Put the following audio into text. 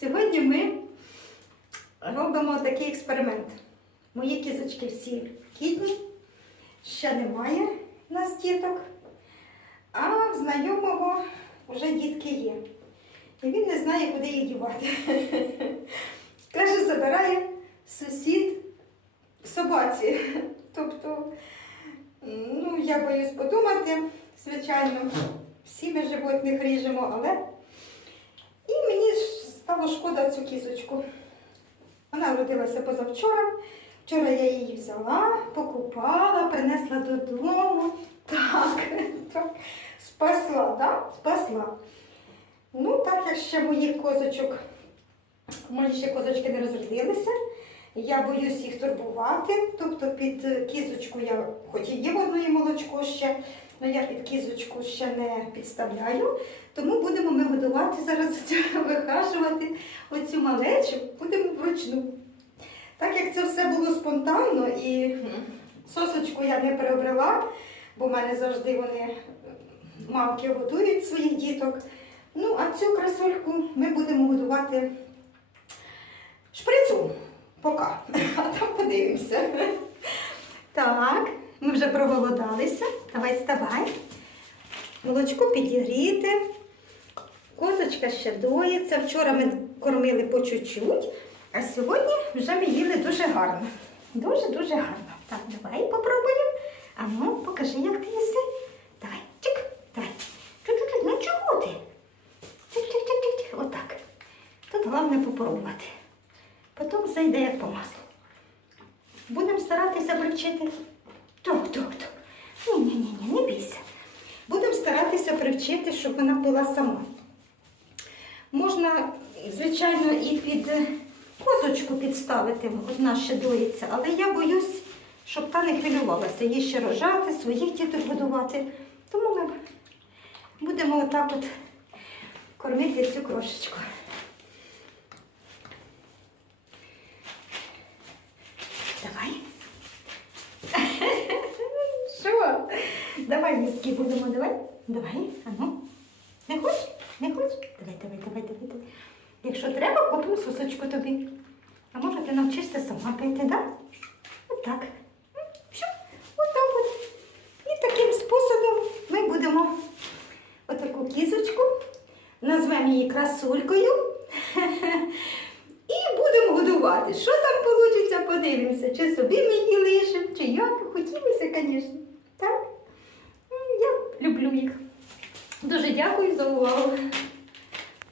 Сьогодні ми робимо такий експеримент. Мої кізочки всі кітні, ще немає у нас діток, а в знайомого вже дітки є. І він не знає, куди їх дівати. Каже, забирає сусід собаці. Тобто, ну, я боюсь подумати, звичайно, всі ми животних ріжемо, але стало шкода цю кізочку. Вона родилася позавчора. Вчора я її взяла, покупала, принесла додому. Так, так, спасла, так? Спасла. Ну, так як ще моїх козочок, мої ще козочки не розродилися, я боюсь їх турбувати. Тобто під е, кізочку я, хоч і є одної молочко ще, але я під кізочку ще не підставляю. Тому будемо ми годувати зараз, вихажувати оцю малечу, будемо вручну. Так як це все було спонтанно і сосочку я не приобрела, бо в мене завжди вони е, мамки готують своїх діток. Ну, а цю красольку ми будемо годувати шприцом поки. А там подивимося. Так, ми вже проголодалися. Давай вставай. Молочко підігріти. Козочка ще доїться. Вчора ми кормили по чуть-чуть, а сьогодні вже ми їли дуже гарно. Дуже-дуже гарно. Так, давай попробуємо. А ну, покажи, як ти їси. Давай, чик, давай. Чуть-чуть, ну чого ти? Чик-чик-чик-чик. Отак. Тут головне попробувати. Потім зайде як по маслу. Будемо старатися привчити. Тук, тук, тук. Ні, ні, ні, ні, не бійся. Будемо старатися привчити, щоб вона пила сама. Можна, звичайно, і під е, козочку підставити, одна ще доїться, але я боюсь, щоб та не хвилювалася. Їй ще рожати, своїх діток годувати. Тому ми будемо отак от кормити цю крошечку. Давай. Що? Давай мізки будемо, давай. Давай, а ну. Не хочеш? Не хочеш? Давай, давай, давай, давай, давай. Якщо треба, купимо сосочку тобі. А може ти навчишся сама пити, так? Да? Отак. Отак от. І таким способом ми будемо отаку кізочку, назвемо її красулькою. І будемо годувати. Що там вийде, подивимося. Чи собі ми її лишимо, чи як. Хотілося, звісно. Так? М, Я люблю їх. Дуже дякую за увагу.